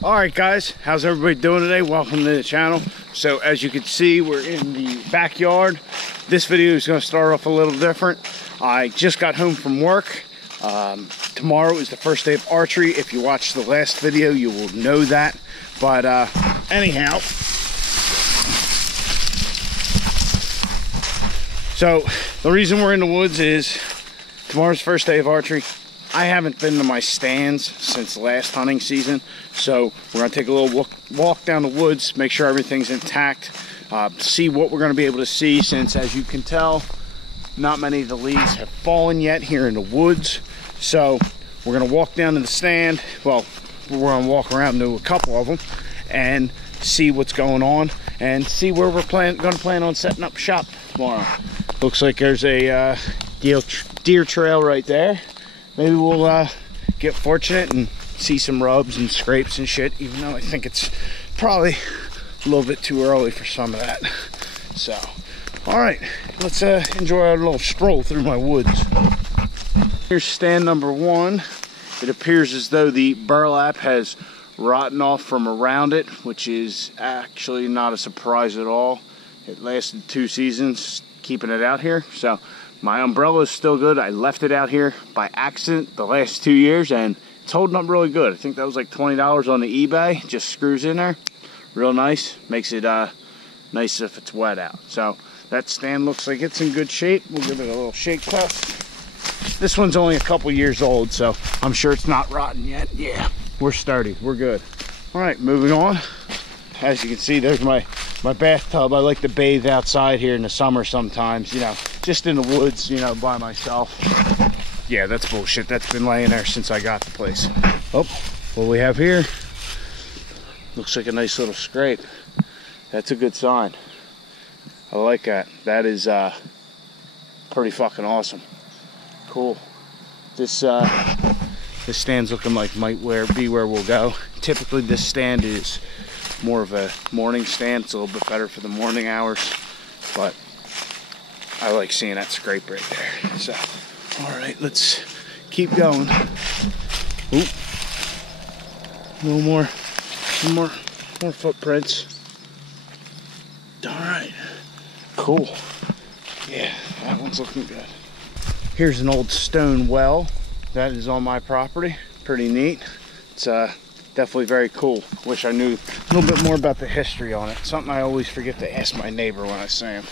All right, guys, how's everybody doing today? Welcome to the channel. So as you can see, we're in the backyard. This video is going to start off a little different. I just got home from work. Tomorrow is the first day of archery. If you watched the last video, you will know that. But anyhow, so the reason we're in the woods is tomorrow's first day of archery. I haven't been to my stands since last hunting season, so we're going to take a little walk down the woods, make sure everything's intact, see what we're going to be able to see, since as you can tell, not many of the leaves have fallen yet here in the woods. So we're going to walk down to the stand. Well, we're going to walk around to a couple of them and see what's going on and see where we're going to plan on setting up shop tomorrow. Looks like there's a deer trail right there. Maybe we'll get fortunate and see some rubs and scrapes and shit, even though I think it's probably a little bit too early for some of that. So, all right, let's enjoy our little stroll through my woods. Here's stand number one. It appears as though the burlap has rotten off from around it, which is actually not a surprise at all. It lasted 2 seasons keeping it out here. So my umbrella is still good. I left it out here by accident the last 2 years and it's holding up really good. I think that was like $20 on the eBay. Just screws in there. Real nice. Makes it nice if it's wet out. So that stand looks like it's in good shape. We'll give it a little shake test. This one's only a couple years old, so I'm sure it's not rotten yet. Yeah, we're sturdy. We're good. All right, moving on. As you can see, there's my bathtub. I like to bathe outside here in the summer sometimes, you know, just in the woods, you know, by myself. Yeah, that's bullshit. That's been laying there since I got the place. Oh, what we have here looks like a nice little scrape. That's a good sign. I like that. That is pretty fucking awesome. Cool. This stand's looking like might be where we'll go. Typically this stand is more of a morning stand. It's a little bit better for the morning hours, but I like seeing that scrape right there. So, all right, let's keep going. Oop. A little more, some more footprints. All right, cool. Yeah, that one's looking good. Here's an old stone well that is on my property. Pretty neat. It's definitely very cool. Wish I knew a little bit more about the history on it. Something I always forget to ask my neighbor when I see him.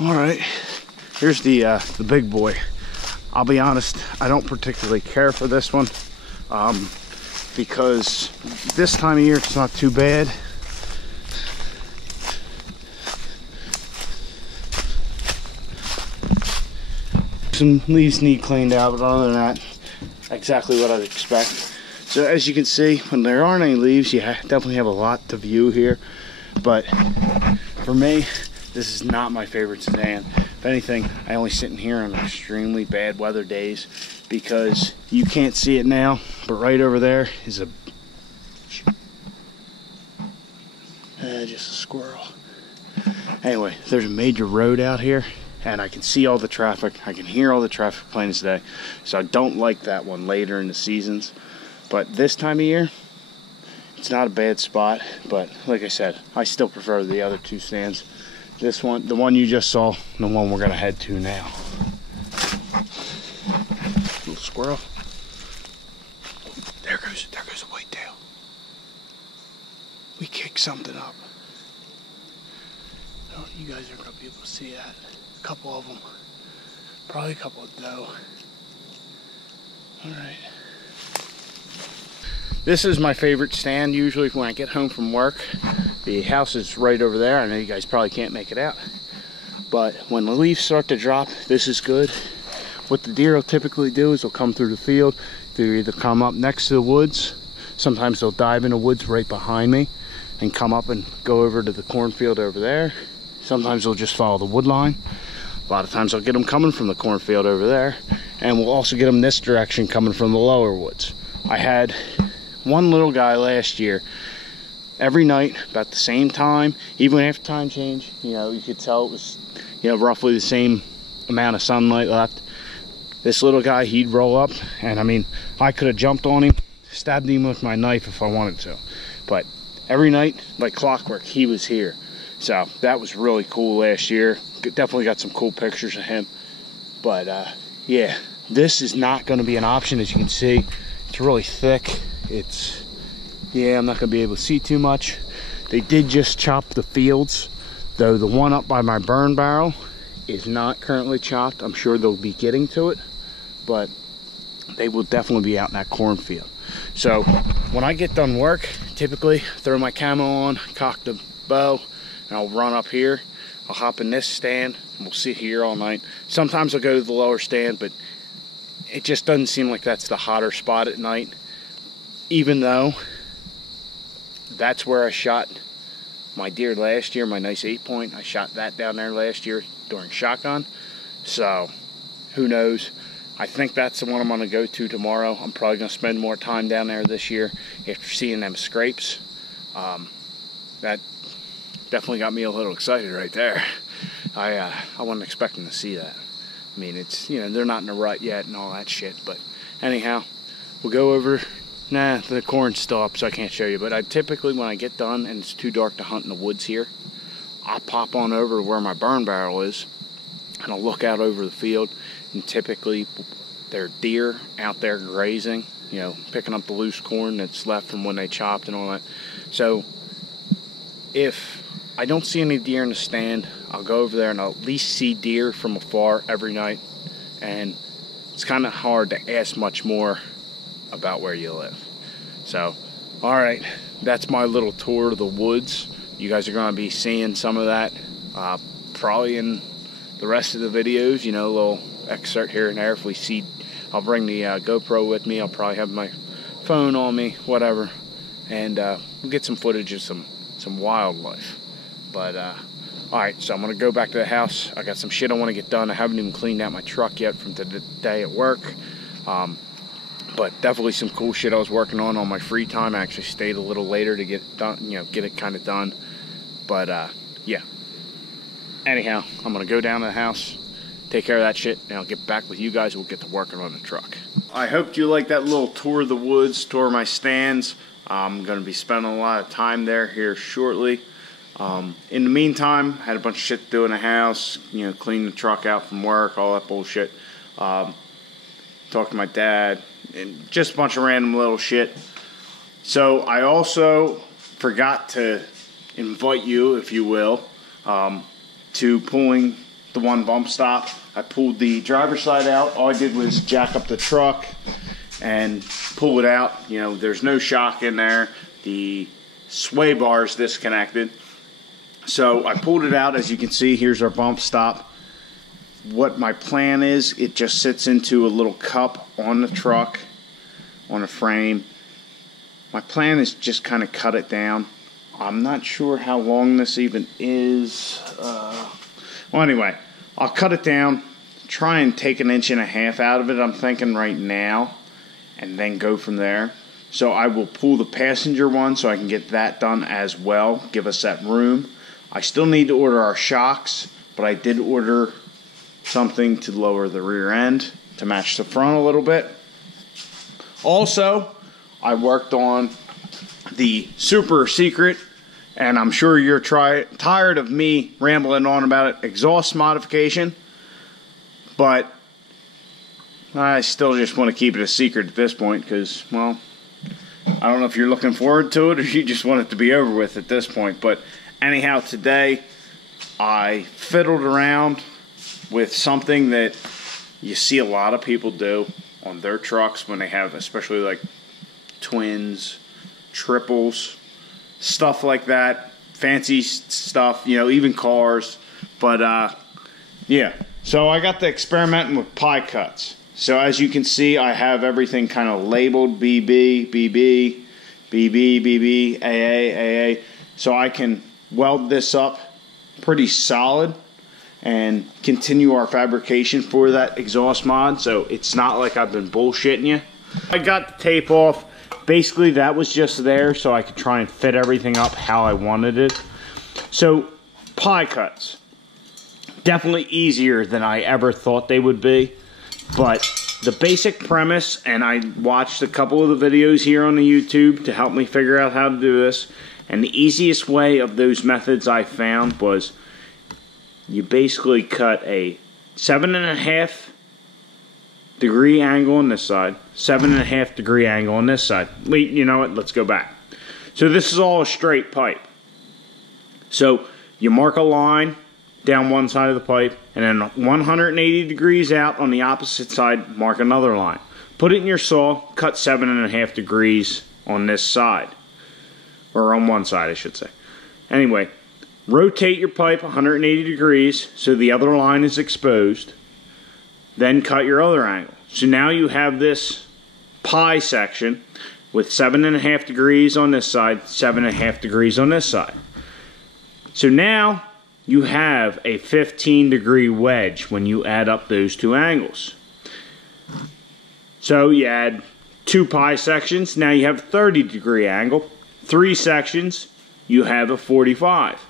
All right, here's the big boy. I'll be honest, I don't particularly care for this one because this time of year it's not too bad. Some leaves need cleaned out, but other than that, exactly what I'd expect. So as you can see, when there aren't any leaves, you definitely have a lot to view here. But for me, this is not my favorite stand. If anything, I only sit in here on extremely bad weather days because you can't see it now, but right over there is just a squirrel. Anyway, there's a major road out here and I can see all the traffic. I can hear all the traffic planes today. So I don't like that one later in the seasons. But this time of year, it's not a bad spot. But like I said, I still prefer the other two stands. This one, the one you just saw, and the one we're gonna head to now. Little squirrel. There goes a whitetail. We kicked something up. Oh, you guys aren't gonna be able to see that. A couple of them. Probably a couple of doe. All right. This is my favorite stand usually when I get home from work. The house is right over there. I know you guys probably can't make it out. But when the leaves start to drop, this is good. What the deer will typically do is they'll come through the field. They'll either come up next to the woods. Sometimes they'll dive in the woods right behind me and come up and go over to the cornfield over there. Sometimes they'll just follow the wood line. A lot of times I'll get them coming from the cornfield over there. And we'll also get them this direction coming from the lower woods. I had one little guy last year, every night about the same time, even after time change, you know, you could tell it was, you know, roughly the same amount of sunlight left. this little guy, he'd roll up, and I mean, I could have jumped on him, stabbed him with my knife if I wanted to. But every night, like clockwork, he was here. So that was really cool last year. Definitely got some cool pictures of him. But yeah, this is not going to be an option. As you can see, it's really thick. It's, yeah, I'm not going to be able to see too much. They did just chop the fields, though the one up by my burn barrel is not currently chopped. I'm sure they'll be getting to it, but they will definitely be out in that cornfield. So when I get done work, typically throw my camo on, cock the bow, and I'll run up here. I'll hop in this stand, and we'll sit here all night. Sometimes I'll go to the lower stand, but it just doesn't seem like that's the hotter spot at night, even though that's where I shot my deer last year, my nice 8-point. I shot that down there last year during shotgun. So who knows? I think that's the one I'm going to go to tomorrow. I'm probably going to spend more time down there this year after seeing them scrapes. That definitely got me a little excited right there. I wasn't expecting to see that. I mean, it's, you know, they're not in a rut yet and all that shit. But anyhow, we'll go over. Nah, the corn's still up, so I can't show you. But I typically, when I get done and it's too dark to hunt in the woods here, I'll pop on over to where my burn barrel is, and I'll look out over the field. And typically, there are deer out there grazing, you know, picking up the loose corn that's left from when they chopped and all that. So if I don't see any deer in the stand, I'll go over there and I'll at least see deer from afar every night. And it's kind of hard to ask much more about where you live. So, all right, that's my little tour of the woods. You guys are going to be seeing some of that probably in the rest of the videos, you know, a little excerpt here and there. If we see, I'll bring the GoPro with me. I'll probably have my phone on me, whatever, and we'll get some footage of some wildlife. But all right, so I'm gonna go back to the house. I got some shit I want to get done. I haven't even cleaned out my truck yet from today at work, but definitely some cool shit I was working on my free time. I actually stayed a little later to get it done, you know, get it kind of done. But yeah, anyhow, I'm gonna go down to the house, take care of that shit, and I'll get back with you guys. We'll get to working on the truck. I hope you like that little tour of the woods, tour of my stands. I'm going to be spending a lot of time there here shortly. In the meantime, had a bunch of shit to do in the house, you know, clean the truck out from work, all that bullshit. Talk to my dad, and just a bunch of random little shit. So I also forgot to invite you, if you will, to pulling the one bump stop. I pulled the driver's side out. All I did was jack up the truck and pull it out. You know, there's no shock in there. The sway bar is disconnected. So I pulled it out. As you can see, here's our bump stop. What my plan is, it just sits into a little cup on the truck, on a frame. My plan is just kind of cut it down. I'm not sure how long this even is. Well, anyway, I'll cut it down, try and take 1.5 inches out of it, I'm thinking right now, and then go from there. So I will pull the passenger one so I can get that done as well, give us that room. I still need to order our shocks, but I did order something to lower the rear end to match the front a little bit. Also, I worked on the super secret, and I'm sure you're tired of me rambling on about it, exhaust modification, but I still just want to keep it a secret at this point because, well, I don't know if you're looking forward to it or you just want it to be over with at this point. But anyhow, today I fiddled around with something that you see a lot of people do on their trucks when they have, especially like twins, triples, stuff like that, fancy stuff, you know, even cars. But yeah, so I got to experimenting with pie cuts. So as you can see, I have everything kind of labeled BB, BB, BB, BB, AA, AA. So I can weld this up pretty solid and continue our fabrication for that exhaust mod. So it's not like I've been bullshitting you. I got the tape off. Basically, that was just there so I could try and fit everything up how I wanted it. So, pie cuts. Definitely easier than I ever thought they would be. But the basic premise, and I watched a couple of the videos here on the YouTube to help me figure out how to do this, and the easiest way of those methods I found was you basically cut a 7.5 degree angle on this side, 7.5 degree angle on this side. Wait, you know what? Let's go back. So this is all a straight pipe. So you mark a line down one side of the pipe, and then 180 degrees out on the opposite side, mark another line. Put it in your saw, cut 7.5 degrees on this side. Or on one side, I should say. Anyway, rotate your pipe 180 degrees so the other line is exposed. Then cut your other angle. So now you have this pie section with 7.5 degrees on this side, 7.5 degrees on this side. So now you have a 15 degree wedge when you add up those two angles. So you add 2 pie sections, now you have a 30 degree angle. 3 sections, you have a 45.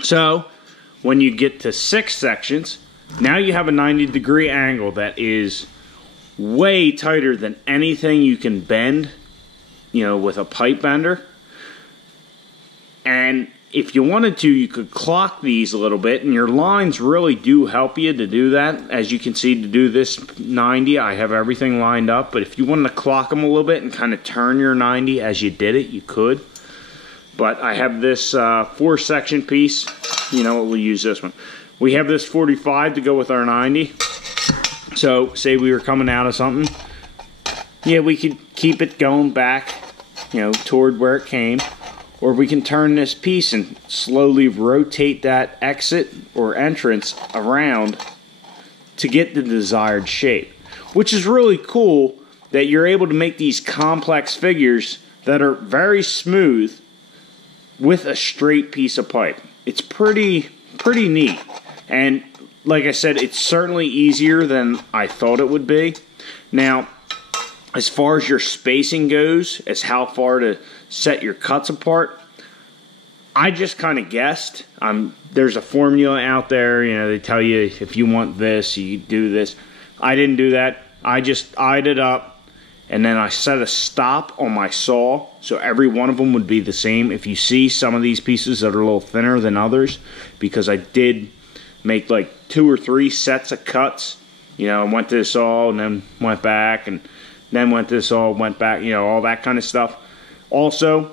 So when you get to 6 sections, now you have a 90 degree angle that is way tighter than anything you can bend, you know, with a pipe bender. And if you wanted to, you could clock these a little bit, and your lines really do help you to do that. As you can see, to do this 90, I have everything lined up, but if you wanted to clock them a little bit and kind of turn your 90 as you did it, you could. But I have this 4-section piece. You know what, we'll use this one. We have this 45 to go with our 90. So, say we were coming out of something. Yeah, we could keep it going back, you know, toward where it came. Or we can turn this piece and slowly rotate that exit or entrance around to get the desired shape. Which is really cool that you're able to make these complex figures that are very smooth with a straight piece of pipe. It's pretty neat. And like I said, it's certainly easier than I thought it would be. Now, as far as your spacing goes, as how far to set your cuts apart, I just kind of guessed. There's a formula out there, you know, they tell you if you want this, you do this. I didn't do that. I just eyed it up, and then I set a stop on my saw, so every one of them would be the same. If you see some of these pieces that are a little thinner than others, because I did make like 2 or 3 sets of cuts, you know, I went to the saw and then went back, and then went to the saw, went back, you know, all that kind of stuff. Also,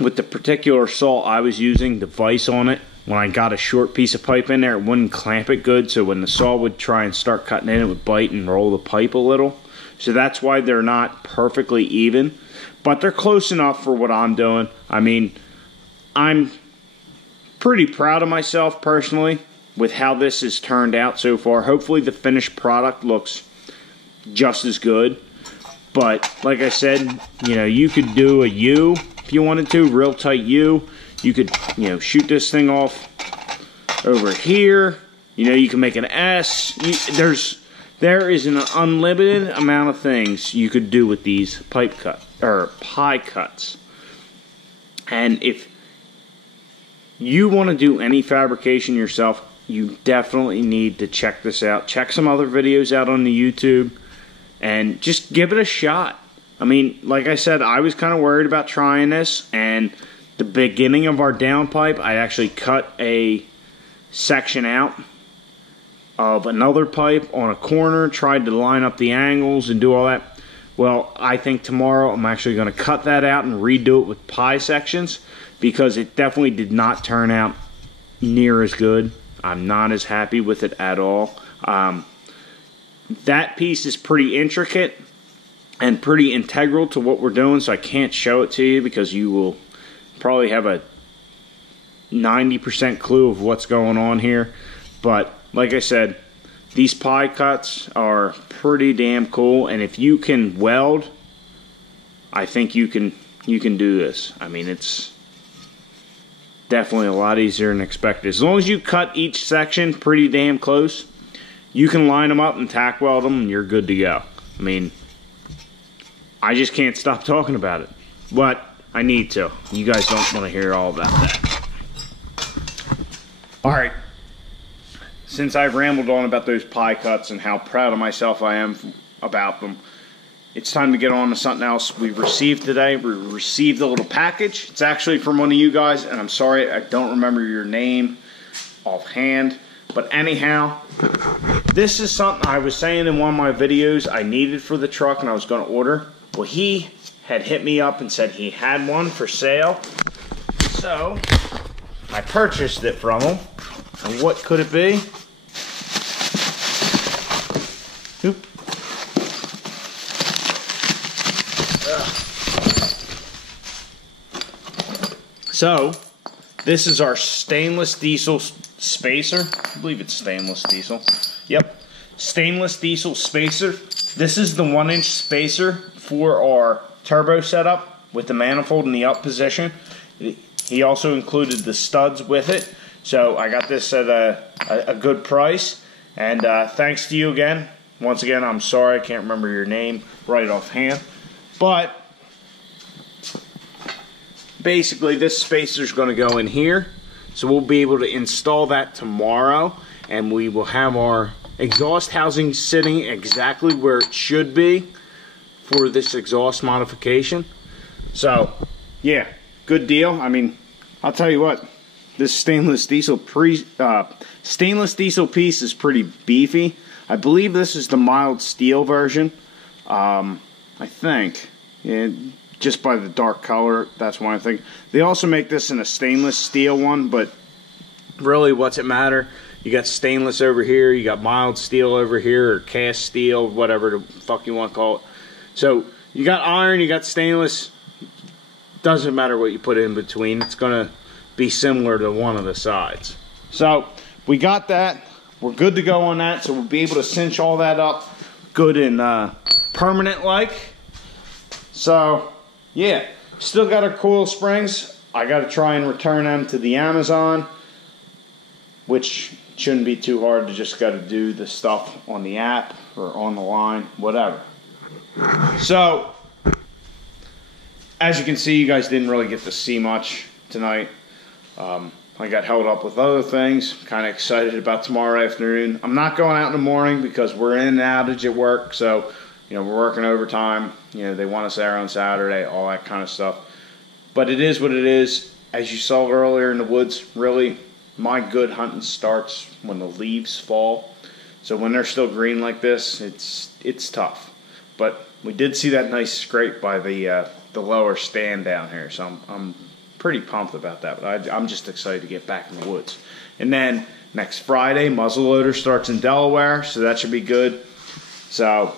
with the particular saw I was using, the vise on it, when I got a short piece of pipe in there, it wouldn't clamp it good, so when the saw would try and start cutting in, it would bite and roll the pipe a little. So that's why they're not perfectly even, but they're close enough for what I'm doing. I mean, I'm pretty proud of myself personally with how this has turned out so far. Hopefully the finished product looks just as good. But like I said, you know, you could do a U if you wanted to, real tight U. You could, you know, shoot this thing off over here. You know, you can make an S. There is an unlimited amount of things you could do with these pie cuts. And if you want to do any fabrication yourself, you definitely need to check this out. Check some other videos out on the YouTube and just give it a shot. I mean, like I said, I was kind of worried about trying this, and the beginning of our downpipe, I actually cut a section out of another pipe on a corner, tried to line up the angles and do all that. Well, I think tomorrow I'm actually going to cut that out and redo it with pie sections, because it definitely did not turn out near as good. I'm not as happy with it at all. That piece is pretty intricate and pretty integral to what we're doing, so I can't show it to you because you will probably have a 90% clue of what's going on here. But like I said, these pie cuts are pretty damn cool, and if you can weld, I think you can do this. I mean, it's definitely a lot easier than expected. As long as you cut each section pretty damn close, you can line them up and tack weld them and you're good to go. I mean, I just can't stop talking about it, but I need to. You guys don't want to hear all about that. Alright, since I've rambled on about those pie cuts and how proud of myself I am about them, it's time to get on to something else we received today. We received a little package. It's actually from one of you guys, and I'm sorry I don't remember your name offhand. But anyhow, this is something I was saying in one of my videos I needed for the truck and I was going to order. Well, he had hit me up and said he had one for sale. So, I purchased it from him. And what could it be? Oop. So, this is our stainless diesel spacer. I believe it's stainless diesel. Yep. Stainless diesel spacer. This is the 1-inch spacer for our turbo setup with the manifold in the up position. He also included the studs with it. So I got this at a good price. And thanks to you again. Once again, I'm sorry I can't remember your name right offhand. But basically, this spacer is going to go in here. So we'll be able to install that tomorrow. And we will have our exhaust housing sitting exactly where it should be for this exhaust modification. So, yeah, good deal. I mean, I'll tell you what, this stainless diesel piece is pretty beefy. I believe this is the mild steel version. I think, yeah, just by the dark color, that's why I think. They also make this in a stainless steel one, but really, what's it matter? You got stainless over here, you got mild steel over here, or cast steel, whatever the fuck you want to call it. So, you got iron, you got stainless. Doesn't matter what you put in between. It's going to be similar to one of the sides. So, we got that. We're good to go on that. So, we'll be able to cinch all that up good and permanent-like. So, yeah. Still got our coil springs. I got to try and return them to the Amazon, which shouldn't be too hard. To just got to do the stuff on the app or on the line, whatever. So, as you can see, you guys didn't really get to see much tonight. I got held up with other things. Kind of excited about tomorrow afternoon. I'm not going out in the morning because we're in an outage at work. So, you know, we're working overtime. You know, they want us there on Saturday, all that kind of stuff. But it is what it is. As you saw earlier in the woods, really, my good hunting starts when the leaves fall. So when they're still green like this, it's tough. But we did see that nice scrape by the lower stand down here, so I'm pretty pumped about that. But I'm just excited to get back in the woods. And then next Friday, muzzleloader starts in Delaware, so that should be good. So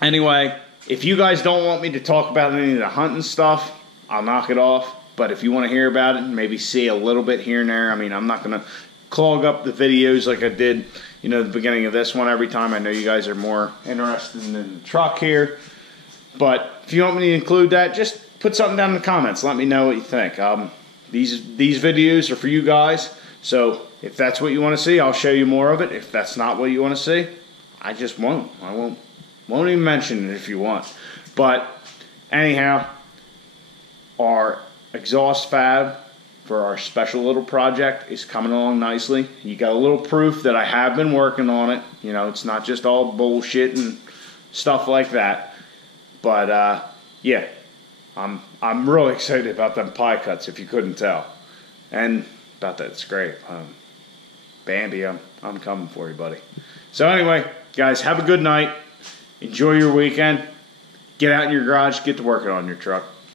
anyway, if you guys don't want me to talk about any of the hunting stuff, I'll knock it off. But if you want to hear about it and maybe see a little bit here and there, I mean, I'm not going to clog up the videos like I did, you know, the beginning of this one every time. I know you guys are more interested in the truck here. But if you want me to include that, just put something down in the comments. Let me know what you think. These videos are for you guys. So if that's what you want to see, I'll show you more of it. If that's not what you want to see, I just won't. I won't even mention it if you want. But anyhow, our exhaust fab for our special little project is coming along nicely. You got a little proof that I have been working on it. You know, it's not just all bullshit and stuff like that. But yeah, I'm really excited about them pie cuts, if you couldn't tell, and about that scrape. Bambi, I'm coming for you, buddy. So anyway, guys, have a good night. Enjoy your weekend. Get out in your garage. Get to working on your truck.